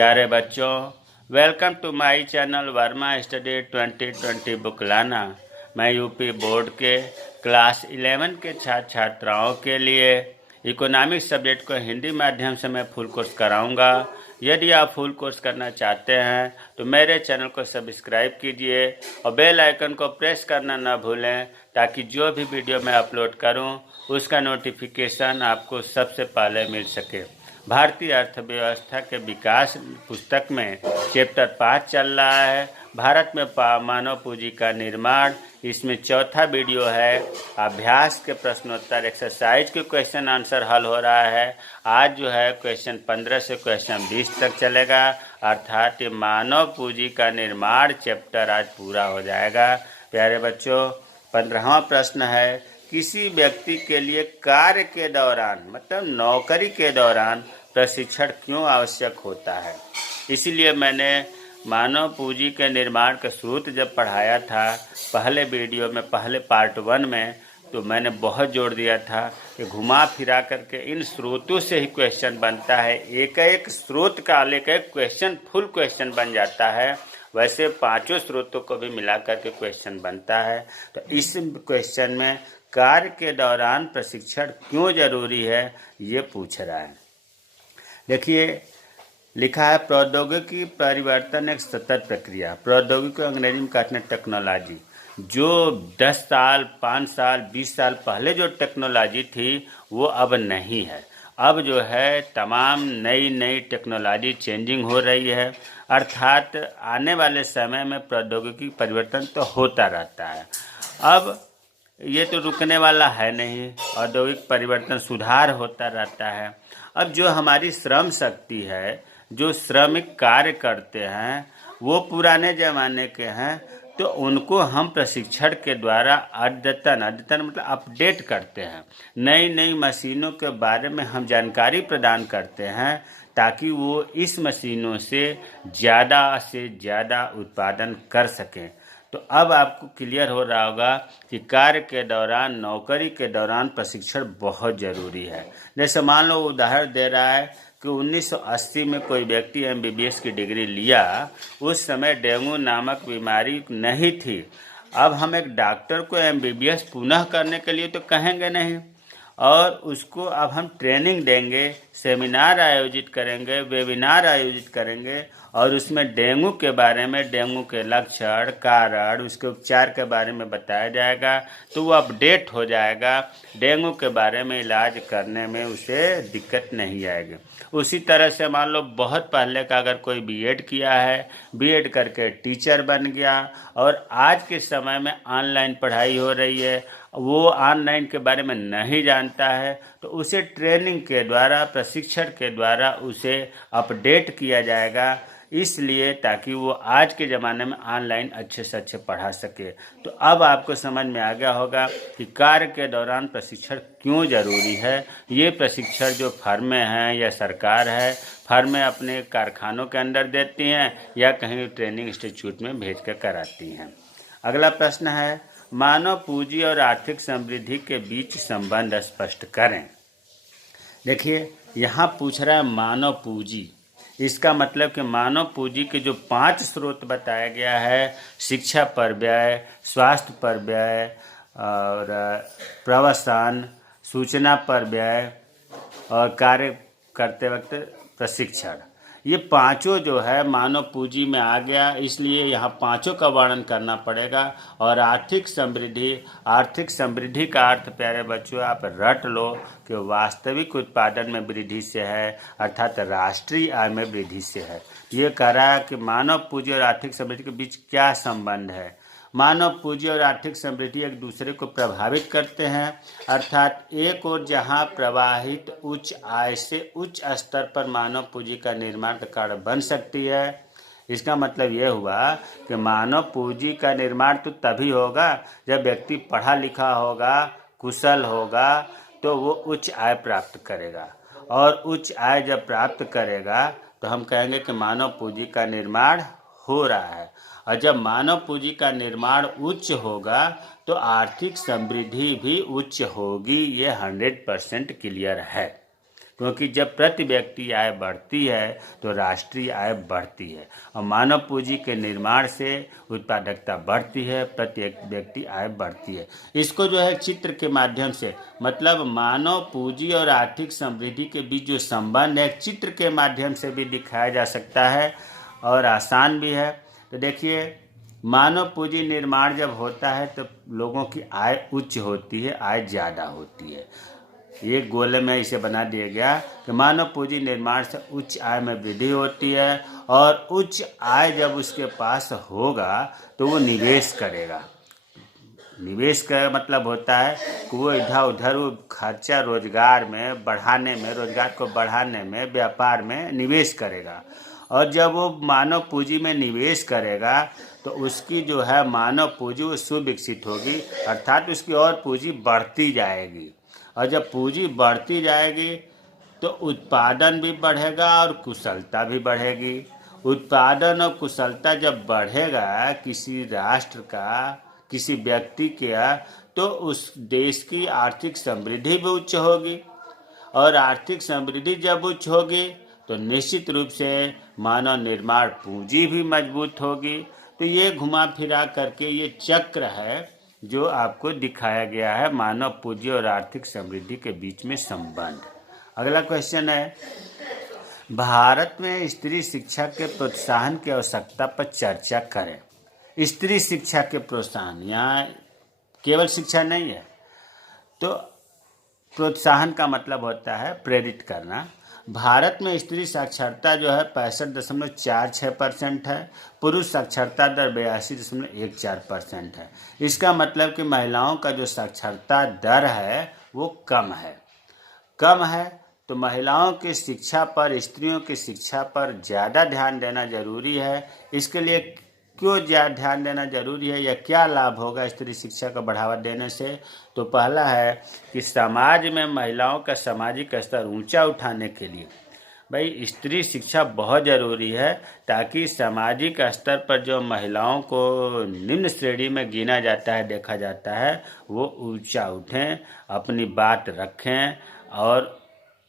प्यारे बच्चों, welcome to my channel Verma study 2020 book लाना। मैं यूपी बोर्ड के क्लास 11 के छात्र छात्राओं के लिए इकोनॉमिक्स सब्जेक्ट को हिंदी माध्यम से मैं फुल कोर्स कराऊंगा। यदि आप फुल कोर्स करना चाहते हैं तो मेरे चैनल को सब्सक्राइब कीजिए और बेल आइकन को प्रेस करना न भूलें, ताकि जो भी वीडियो मैं अपलोड करूं उसका नोटिफिकेशन आपको सबसे पहले मिल सके। भारतीय अर्थव्यवस्था के विकास पुस्तक में चैप्टर 5 चल रहा है, भारत में मानव पूंजी का निर्माण। इसमें चौथा वीडियो है। अभ्यास के प्रश्नोत्तर एक्सरसाइज के क्वेश्चन आंसर हल हो रहा है। आज जो है क्वेश्चन 15 से क्वेश्चन 20 तक चलेगा, अर्थात ये मानव पूंजी का निर्माण चैप्टर आज पूरा हो जाएगा। प्यारे बच्चों, 15वां प्रश्न है, किसी व्यक्ति के लिए कार्य के दौरान मतलब नौकरी के दौरान प्रशिक्षण क्यों आवश्यक होता है। इसीलिए मैंने मानव पूंजी के निर्माण का स्रोत जब पढ़ाया था पहले वीडियो में, पहले पार्ट 1 में, तो मैंने बहुत जोर दिया था कि घुमा फिरा करके इन स्रोतों से ही क्वेश्चन बनता है। एक एक स्रोत का एक एक क्वेश्चन फुल क्वेश्चन बन जाता है। वैसे पांचों स्रोतों को भी मिला करके क्वेश्चन बनता है। तो इस क्वेश्चन में कार्य के दौरान प्रशिक्षण क्यों जरूरी है ये पूछ रहा है। देखिए, लिखा है प्रौद्योगिकी परिवर्तन एक सतत प्रक्रिया। प्रौद्योगिकी को अंग्रेजी में कहते हैं टेक्नोलॉजी। जो 10 साल 5 साल 20 साल पहले जो टेक्नोलॉजी थी वो अब नहीं है। अब जो है तमाम नई नई टेक्नोलॉजी चेंजिंग हो रही है, अर्थात आने वाले समय में प्रौद्योगिकी परिवर्तन तो होता रहता है। अब ये तो रुकने वाला है नहीं, औद्योगिक परिवर्तन सुधार होता रहता है। अब जो हमारी श्रम शक्ति है, जो श्रमिक कार्य करते हैं वो पुराने ज़माने के हैं, तो उनको हम प्रशिक्षण के द्वारा अद्यतन मतलब अपडेट करते हैं। नई नई मशीनों के बारे में हम जानकारी प्रदान करते हैं ताकि वो इस मशीनों से ज़्यादा उत्पादन कर सकें। तो अब आपको क्लियर हो रहा होगा कि कार्य के दौरान, नौकरी के दौरान प्रशिक्षण बहुत ज़रूरी है। जैसे मान लो उदाहरण दे रहा है कि 1980 में कोई व्यक्ति MBBS की डिग्री लिया, उस समय डेंगू नामक बीमारी नहीं थी। अब हम एक डॉक्टर को MBBS पुनः करने के लिए तो कहेंगे नहीं, और उसको अब हम ट्रेनिंग देंगे, सेमिनार आयोजित करेंगे, वेबिनार आयोजित करेंगे और उसमें डेंगू के बारे में, डेंगू के लक्षण, कारण, उसके उपचार के बारे में बताया जाएगा, तो वो अपडेट हो जाएगा। डेंगू के बारे में इलाज करने में उसे दिक्कत नहीं आएगी। उसी तरह से मान लो बहुत पहले का अगर कोई B.Ed किया है, B.Ed करके टीचर बन गया और आज के समय में ऑनलाइन पढ़ाई हो रही है, वो ऑनलाइन के बारे में नहीं जानता है, तो उसे ट्रेनिंग के द्वारा, प्रशिक्षण के द्वारा उसे अपडेट किया जाएगा, इसलिए ताकि वो आज के ज़माने में ऑनलाइन अच्छे से अच्छे पढ़ा सके। तो अब आपको समझ में आ गया होगा कि कार्य के दौरान प्रशिक्षण क्यों ज़रूरी है। ये प्रशिक्षण जो फर्में हैं या सरकार है, फर्में अपने कारखानों के अंदर देती हैं या कहीं ट्रेनिंग इंस्टीट्यूट में भेज कर कराती हैं। अगला प्रश्न है, मानव पूंजी और आर्थिक समृद्धि के बीच संबंध स्पष्ट करें। देखिए, यहाँ पूछ रहा है मानव पूंजी। इसका मतलब कि मानव पूंजी के जो 5 स्रोत बताया गया है, शिक्षा पर व्यय, स्वास्थ्य पर व्यय और प्रवसन, सूचना पर व्यय और कार्य करते वक्त प्रशिक्षण, ये पांचों जो है मानव पूंजी में आ गया, इसलिए यहाँ पांचों का वर्णन करना पड़ेगा। और आर्थिक समृद्धि का अर्थ प्यारे बच्चों आप रट लो कि वास्तविक उत्पादन में वृद्धि से है, अर्थात राष्ट्रीय आय में वृद्धि से है। ये कह रहा है कि मानव पूंजी और आर्थिक समृद्धि के बीच क्या संबंध है। मानव पूंजी और आर्थिक समृद्धि एक दूसरे को प्रभावित करते हैं, अर्थात एक और जहां प्रवाहित उच्च आय से उच्च स्तर पर मानव पूंजी का निर्माण का कारण बन सकती है। इसका मतलब यह हुआ कि मानव पूंजी का निर्माण तो तभी होगा जब व्यक्ति पढ़ा लिखा होगा, कुशल होगा, तो वो उच्च आय प्राप्त करेगा। और उच्च आय जब प्राप्त करेगा तो हम कहेंगे कि मानव पूंजी का निर्माण हो रहा है। और जब मानव पूंजी का निर्माण उच्च होगा तो आर्थिक समृद्धि भी उच्च होगी। ये 100% क्लियर है। क्योंकि जब प्रति व्यक्ति आय बढ़ती है तो राष्ट्रीय आय बढ़ती है और मानव पूंजी के निर्माण से उत्पादकता बढ़ती है, प्रति व्यक्ति आय बढ़ती है। इसको जो है चित्र के माध्यम से, मतलब मानव पूंजी और आर्थिक समृद्धि के बीच जो संबंध है चित्र के माध्यम से भी दिखाया जा सकता है और आसान भी है। तो देखिए, मानव पूंजी निर्माण जब होता है तो लोगों की आय उच्च होती है, आय ज़्यादा होती है। ये गोले में इसे बना दिया गया कि मानव पूंजी निर्माण से उच्च आय में वृद्धि होती है और उच्च आय जब उसके पास होगा तो वो निवेश करेगा। निवेश का मतलब होता है कि वो इधर उधर वो खर्चा रोजगार में बढ़ाने में, रोजगार को बढ़ाने में, व्यापार में निवेश करेगा। और जब वो मानव पूंजी में निवेश करेगा तो उसकी जो है मानव पूंजी वो सुविकसित होगी, अर्थात उसकी और पूंजी बढ़ती जाएगी। और जब पूंजी बढ़ती जाएगी तो उत्पादन भी बढ़ेगा और कुशलता भी बढ़ेगी। उत्पादन और कुशलता जब बढ़ेगा किसी राष्ट्र का, किसी व्यक्ति का, तो उस देश की आर्थिक समृद्धि भी उच्च होगी और आर्थिक समृद्धि जब उच्च होगी तो निश्चित रूप से मानव निर्माण पूंजी भी मजबूत होगी। तो ये घुमा फिरा करके ये चक्र है जो आपको दिखाया गया है मानव पूंजी और आर्थिक समृद्धि के बीच में संबंध। अगला क्वेश्चन है, भारत में स्त्री शिक्षा के प्रोत्साहन की आवश्यकता पर चर्चा करें। स्त्री शिक्षा के प्रोत्साहन, यहाँ केवल शिक्षा नहीं है, तो प्रोत्साहन का मतलब होता है प्रेरित करना। भारत में स्त्री साक्षरता जो है 65.46% है, पुरुष साक्षरता दर 82.14% है। इसका मतलब कि महिलाओं का जो साक्षरता दर है वो कम है। तो महिलाओं की शिक्षा पर, स्त्रियों की शिक्षा पर ज़्यादा ध्यान देना जरूरी है। इसके लिए क्यों ज़्यादा ध्यान देना जरूरी है या क्या लाभ होगा स्त्री शिक्षा को बढ़ावा देने से? तो पहला है कि समाज में महिलाओं का सामाजिक स्तर ऊंचा उठाने के लिए भाई स्त्री शिक्षा बहुत ज़रूरी है, ताकि सामाजिक स्तर पर जो महिलाओं को निम्न श्रेणी में गिना जाता है, देखा जाता है, वो ऊंचा उठें, अपनी बात रखें और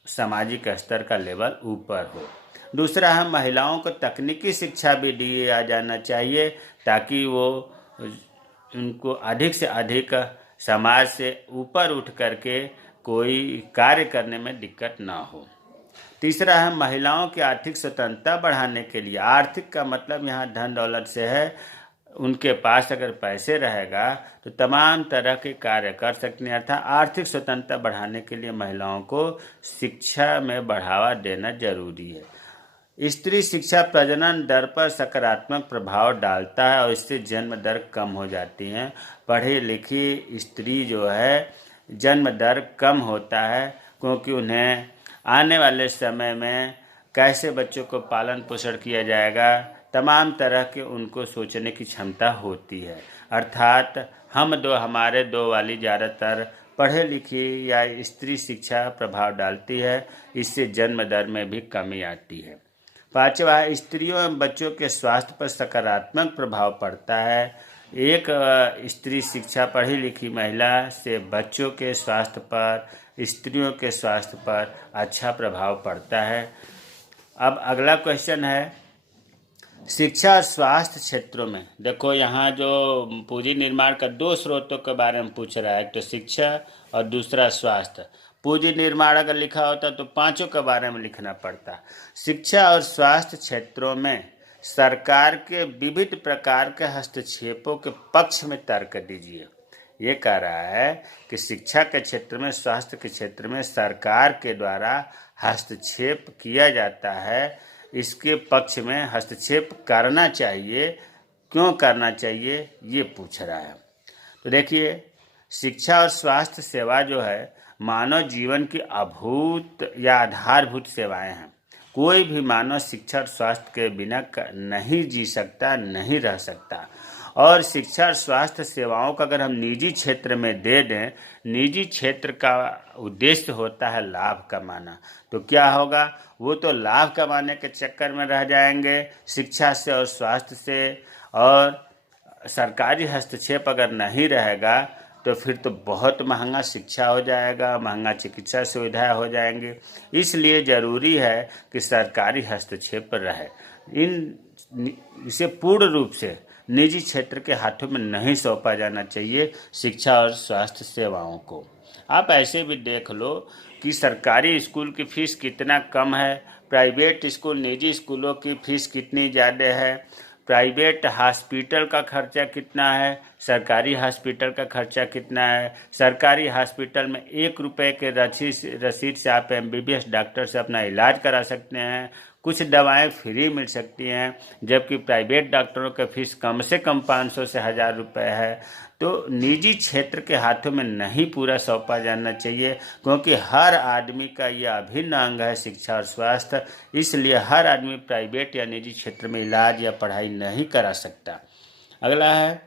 सामाजिक स्तर का लेवल ऊपर हो। दूसरा है महिलाओं को तकनीकी शिक्षा भी दिया जाना चाहिए, ताकि वो उनको अधिक से अधिक समाज से ऊपर उठ करके कोई कार्य करने में दिक्कत ना हो। तीसरा है महिलाओं की आर्थिक स्वतंत्रता बढ़ाने के लिए। आर्थिक का मतलब यहाँ धन दौलत से है। उनके पास अगर पैसे रहेगा तो तमाम तरह के कार्य कर सकते हैं। अर्थात आर्थिक स्वतंत्रता बढ़ाने के लिए महिलाओं को शिक्षा में बढ़ावा देना जरूरी है। स्त्री शिक्षा प्रजनन दर पर सकारात्मक प्रभाव डालता है और इससे जन्म दर कम हो जाती है। पढ़ी लिखी स्त्री जो है जन्म दर कम होता है, क्योंकि उन्हें आने वाले समय में कैसे बच्चों को पालन पोषण किया जाएगा, तमाम तरह के उनको सोचने की क्षमता होती है। अर्थात हम दो हमारे दो वाली ज़्यादातर पढ़े लिखी या स्त्री शिक्षा प्रभाव डालती है, इससे जन्म दर में भी कमी आती है। पांचवा, स्त्रियों एवं बच्चों के स्वास्थ्य पर सकारात्मक प्रभाव पड़ता है। एक स्त्री शिक्षा पढ़ी लिखी महिला से बच्चों के स्वास्थ्य पर, स्त्रियों के स्वास्थ्य पर अच्छा प्रभाव पड़ता है। अब अगला क्वेश्चन है, शिक्षा और स्वास्थ्य क्षेत्रों में। देखो यहाँ जो पूंजी निर्माण का दो स्रोतों के बारे में पूछ रहा है, एक तो शिक्षा और दूसरा स्वास्थ्य। पूंजी निर्माण अगर लिखा होता तो पांचों के बारे में लिखना पड़ता। शिक्षा और स्वास्थ्य क्षेत्रों में सरकार के विविध प्रकार के हस्तक्षेपों के पक्ष में तर्क दीजिए। ये कह रहा है कि शिक्षा के क्षेत्र में, स्वास्थ्य के क्षेत्र में सरकार के द्वारा हस्तक्षेप किया जाता है, इसके पक्ष में हस्तक्षेप करना चाहिए, क्यों करना चाहिए, ये पूछ रहा है। तो देखिए, शिक्षा और स्वास्थ्य सेवा जो है मानव जीवन की अभूत या आधारभूत सेवाएं हैं। कोई भी मानव शिक्षा और स्वास्थ्य के बिना नहीं जी सकता, नहीं रह सकता। और शिक्षा और स्वास्थ्य सेवाओं का अगर हम निजी क्षेत्र में दे दें, निजी क्षेत्र का उद्देश्य होता है लाभ कमाना, तो क्या होगा, वो तो लाभ कमाने के चक्कर में रह जाएंगे शिक्षा से और स्वास्थ्य से। और सरकारी हस्तक्षेप अगर नहीं रहेगा तो फिर तो बहुत महंगा शिक्षा हो जाएगा, महंगा चिकित्सा सुविधाएं हो जाएंगी। इसलिए ज़रूरी है कि सरकारी हस्तक्षेप रहे। इसे पूर्ण रूप से निजी क्षेत्र के हाथों में नहीं सौंपा जाना चाहिए शिक्षा और स्वास्थ्य सेवाओं को। आप ऐसे भी देख लो कि सरकारी स्कूल की फ़ीस कितना कम है, प्राइवेट स्कूल निजी स्कूलों की फ़ीस कितनी ज़्यादा है, प्राइवेट हॉस्पिटल का खर्चा कितना है, सरकारी हॉस्पिटल का खर्चा कितना है। सरकारी हॉस्पिटल में 1 रुपये के रसीद से आप MBBS डॉक्टर से अपना इलाज करा सकते हैं, कुछ दवाएं फ्री मिल सकती हैं, जबकि प्राइवेट डॉक्टरों का फीस कम से कम 500 से 1000 रुपये है। तो निजी क्षेत्र के हाथों में नहीं पूरा सौंपा जाना चाहिए, क्योंकि हर आदमी का यह अभिन्न अंग है शिक्षा और स्वास्थ्य। इसलिए हर आदमी प्राइवेट या निजी क्षेत्र में इलाज या पढ़ाई नहीं करा सकता। अगला है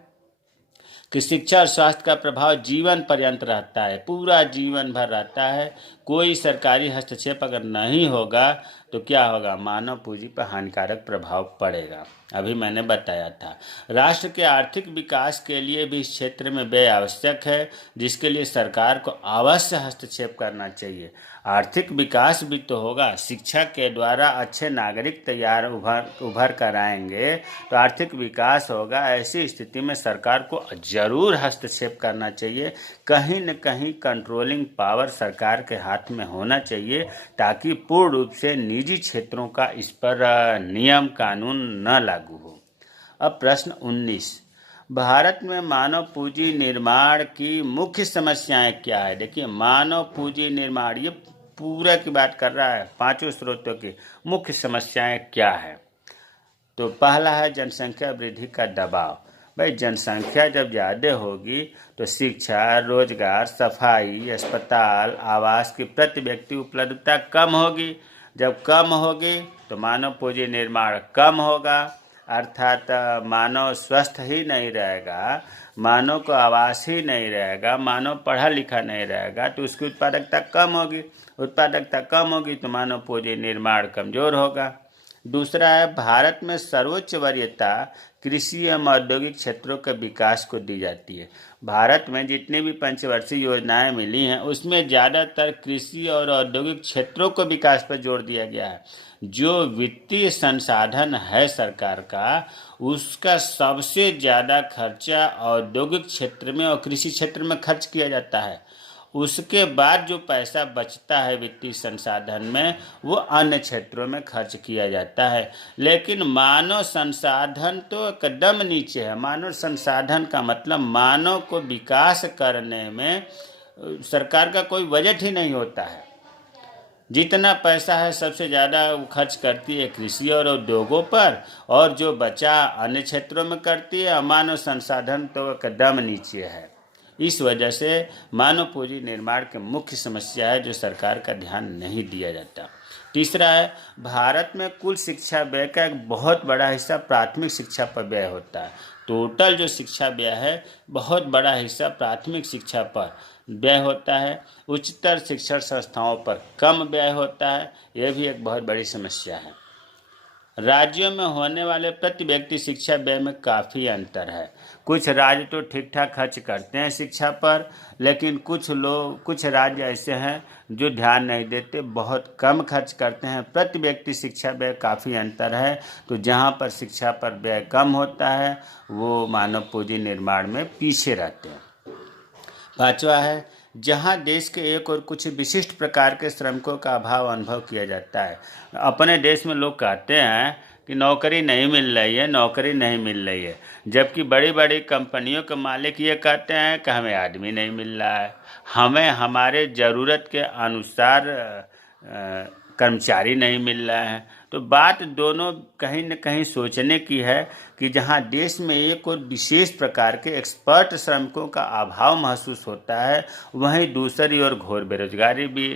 कि शिक्षा और स्वास्थ्य का प्रभाव जीवन पर्यंत रहता है, पूरा जीवन भर रहता है। कोई सरकारी हस्तक्षेप अगर नहीं होगा तो क्या होगा, मानव पूंजी पर हानिकारक प्रभाव पड़ेगा। अभी मैंने बताया था। राष्ट्र के आर्थिक विकास के लिए भी इस क्षेत्र में व्यय आवश्यक है, जिसके लिए सरकार को अवश्य हस्तक्षेप करना चाहिए। आर्थिक विकास भी तो होगा, शिक्षा के द्वारा अच्छे नागरिक तैयार उभर कर आएंगे तो आर्थिक विकास होगा। ऐसी स्थिति में सरकार को जरूर हस्तक्षेप करना चाहिए। कहीं न कहीं कंट्रोलिंग पावर सरकार के हाथ में होना चाहिए, ताकि पूर्ण रूप से निजी क्षेत्रों का इस पर नियम कानून न लागू हो। अब प्रश्न 19, भारत में मानव पूंजी निर्माण की मुख्य समस्याएं क्या है। देखिए, मानव पूंजी निर्माण ये पूरा की बात कर रहा है, 5 स्रोतों की मुख्य समस्याएं क्या है। तो पहला है जनसंख्या वृद्धि का दबाव। भाई, जनसंख्या जब ज़्यादा होगी तो शिक्षा, रोजगार, सफाई, अस्पताल, आवास की प्रति व्यक्ति उपलब्धता कम होगी। जब कम होगी तो मानव पूंजी निर्माण कम होगा, अर्थात मानव स्वस्थ ही नहीं रहेगा, मानव को आवास ही नहीं रहेगा, मानव पढ़ा लिखा नहीं रहेगा, तो उसकी उत्पादकता कम होगी। उत्पादकता कम होगी तो मानव पूंजी निर्माण कमज़ोर होगा। दूसरा है, भारत में सर्वोच्च वरीयता कृषि एवं औद्योगिक क्षेत्रों के विकास को दी जाती है। भारत में जितनी भी पंचवर्षीय योजनाएं मिली हैं उसमें ज़्यादातर कृषि और औद्योगिक क्षेत्रों को विकास पर जोर दिया गया है। जो वित्तीय संसाधन है सरकार का, उसका सबसे ज़्यादा खर्चा औद्योगिक क्षेत्र में और कृषि क्षेत्र में खर्च किया जाता है। उसके बाद जो पैसा बचता है वित्तीय संसाधन में, वो अन्य क्षेत्रों में खर्च किया जाता है। लेकिन मानव संसाधन तो एकदम नीचे है। मानव संसाधन का मतलब मानव को विकास करने में सरकार का कोई बजट ही नहीं होता है। जितना पैसा है सबसे ज़्यादा खर्च करती है कृषि और उद्योगों पर, और जो बचा अन्य क्षेत्रों में करती है। मानव संसाधन तो एकदम नीचे है। इस वजह से मानव पूंजी निर्माण की मुख्य समस्या है जो सरकार का ध्यान नहीं दिया जाता। तीसरा है, भारत में कुल शिक्षा व्यय का एक बहुत बड़ा हिस्सा प्राथमिक शिक्षा पर व्यय होता है। टोटल जो शिक्षा व्यय है, बहुत बड़ा हिस्सा प्राथमिक शिक्षा पर व्यय होता है। उच्चतर शिक्षण संस्थाओं पर कम व्यय होता है। यह भी एक बहुत बड़ी समस्या है। राज्यों में होने वाले प्रति व्यक्ति शिक्षा व्यय में काफ़ी अंतर है। कुछ राज्य तो ठीक ठाक खर्च करते हैं शिक्षा पर, लेकिन कुछ राज्य ऐसे हैं जो ध्यान नहीं देते, बहुत कम खर्च करते हैं। प्रति व्यक्ति शिक्षा व्यय काफ़ी अंतर है। तो जहाँ पर शिक्षा पर व्यय कम होता है वो मानव पूंजी निर्माण में पीछे रहते हैं। पांचवा है, जहाँ देश के एक और कुछ विशिष्ट प्रकार के श्रमिकों का अभाव अनुभव किया जाता है। अपने देश में लोग कहते हैं कि नौकरी नहीं मिल रही है, नौकरी नहीं मिल रही है, जबकि बड़ी बड़ी कंपनियों के मालिक ये कहते हैं कि हमें आदमी नहीं मिल रहा है, हमें हमारे ज़रूरत के अनुसार कर्मचारी नहीं मिल रहे हैं। तो बात दोनों कहीं न कहीं सोचने की है कि जहां देश में एक और विशेष प्रकार के एक्सपर्ट श्रमिकों का अभाव महसूस होता है, वहीं दूसरी ओर घोर बेरोजगारी भी।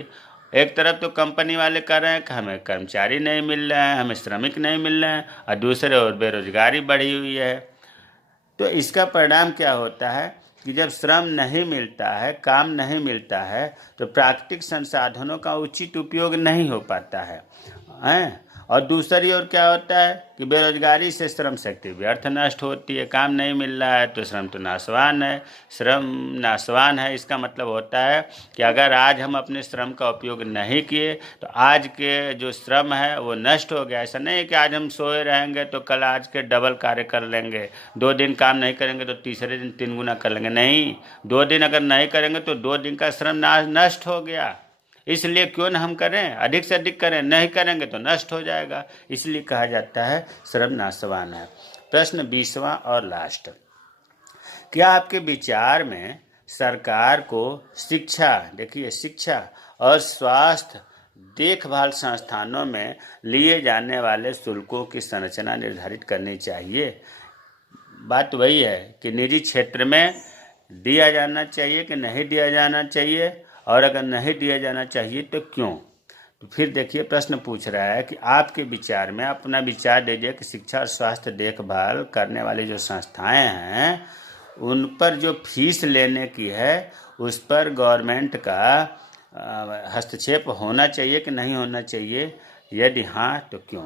एक तरफ तो कंपनी वाले कह रहे हैं कि हमें कर्मचारी नहीं मिल रहे हैं, हमें श्रमिक नहीं मिल रहे हैं, और दूसरे ओर बेरोजगारी बढ़ी हुई है। तो इसका परिणाम क्या होता है कि जब श्रम नहीं मिलता है, काम नहीं मिलता है, तो प्राकृतिक संसाधनों का उचित उपयोग नहीं हो पाता है। और दूसरी ओर क्या होता है कि बेरोजगारी से श्रम शक्ति व्यर्थ नष्ट होती है, काम नहीं मिल रहा है तो श्रम तो नाशवान है, श्रम नाशवान है। इसका मतलब होता है कि अगर आज हम अपने श्रम का उपयोग नहीं किए तो आज के जो श्रम है वो नष्ट हो गया। ऐसा नहीं है कि आज हम सोए रहेंगे तो कल आज के डबल कार्य कर लेंगे, 2 दिन काम नहीं करेंगे तो तीसरे दिन 3 गुना कर लेंगे। नहीं, 2 दिन अगर नहीं करेंगे तो 2 दिन का श्रम नष्ट हो गया। इसलिए क्यों न हम करें, अधिक से अधिक करें, नहीं करेंगे तो नष्ट हो जाएगा। इसलिए कहा जाता है श्रम नाशवान है। प्रश्न 20वां और लास्ट, क्या आपके विचार में सरकार को शिक्षा, देखिए शिक्षा और स्वास्थ्य देखभाल संस्थानों में लिए जाने वाले शुल्कों की संरचना निर्धारित करनी चाहिए? बात वही है कि निजी क्षेत्र में दिया जाना चाहिए कि नहीं दिया जाना चाहिए, और अगर नहीं दिया जाना चाहिए तो क्यों? तो फिर देखिए प्रश्न पूछ रहा है कि आपके विचार में अपना विचार दीजिए कि शिक्षा और स्वास्थ्य देखभाल करने वाली जो संस्थाएं हैं उन पर जो फीस लेने की है उस पर गवर्नमेंट का हस्तक्षेप होना चाहिए कि नहीं होना चाहिए, यदि हाँ तो क्यों?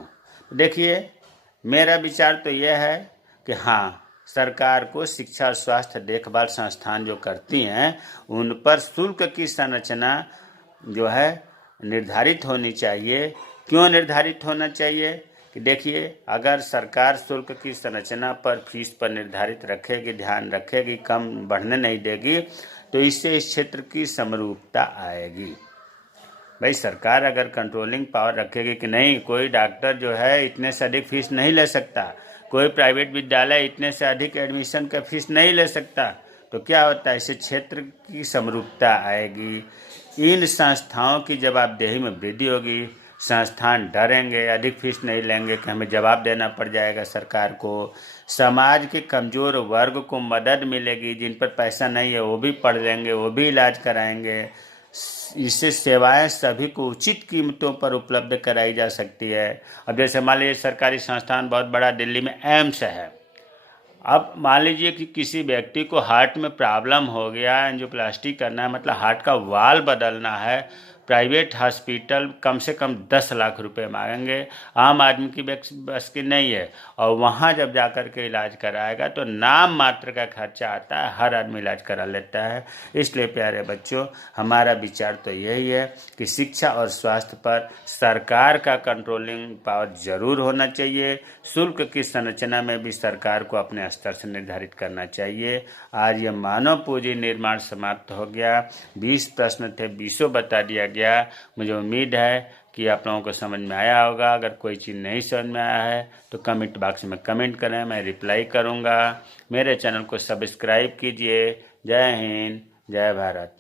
देखिए मेरा विचार तो यह है कि हाँ, सरकार को शिक्षा और स्वास्थ्य देखभाल संस्थान जो करती हैं उन पर शुल्क की संरचना जो है निर्धारित होनी चाहिए। क्यों निर्धारित होना चाहिए कि देखिए अगर सरकार शुल्क की संरचना पर फीस पर निर्धारित रखेगी, ध्यान रखेगी, कम बढ़ने नहीं देगी, तो इससे इस क्षेत्र की समरूपता आएगी। भाई सरकार अगर कंट्रोलिंग पावर रखेगी कि नहीं कोई डॉक्टर जो है इतने से अधिक फीस नहीं ले सकता, कोई प्राइवेट विद्यालय इतने से अधिक एडमिशन का फीस नहीं ले सकता, तो क्या होता है, इससे क्षेत्र की समरूपता आएगी। इन संस्थाओं की जवाबदेही में वृद्धि होगी, संस्थान डरेंगे, अधिक फीस नहीं लेंगे कि हमें जवाब देना पड़ जाएगा सरकार को। समाज के कमज़ोर वर्ग को मदद मिलेगी, जिन पर पैसा नहीं है वो भी पढ़ लेंगे, वो भी इलाज कराएंगे। इससे सेवाएं सभी को उचित कीमतों पर उपलब्ध कराई जा सकती है। अब जैसे मान लीजिए सरकारी संस्थान बहुत बड़ा दिल्ली में एम्स है, अब मान लीजिए कि किसी व्यक्ति को हार्ट में प्रॉब्लम हो गया, एंजियोप्लास्टी करना है, मतलब हार्ट का वाल बदलना है, प्राइवेट हॉस्पिटल कम से कम 10 लाख रुपए मांगेंगे, आम आदमी की बस की नहीं है। और वहाँ जब जा कर के इलाज कराएगा तो नाम मात्र का खर्चा आता है, हर आदमी इलाज करा लेता है। इसलिए प्यारे बच्चों, हमारा विचार तो यही है कि शिक्षा और स्वास्थ्य पर सरकार का कंट्रोलिंग पावर जरूर होना चाहिए। शुल्क की संरचना में भी सरकार को अपने स्तर से निर्धारित करना चाहिए। आज ये मानव पूंजी निर्माण समाप्त हो गया। 20 प्रश्न थे, 20 बता दिया गया। मुझे उम्मीद है कि आप लोगों को समझ में आया होगा। अगर कोई चीज़ नहीं समझ में आया है तो कमेंट बॉक्स में कमेंट करें, मैं रिप्लाई करूँगा। मेरे चैनल को सब्सक्राइब कीजिए। जय हिंद, जय भारत।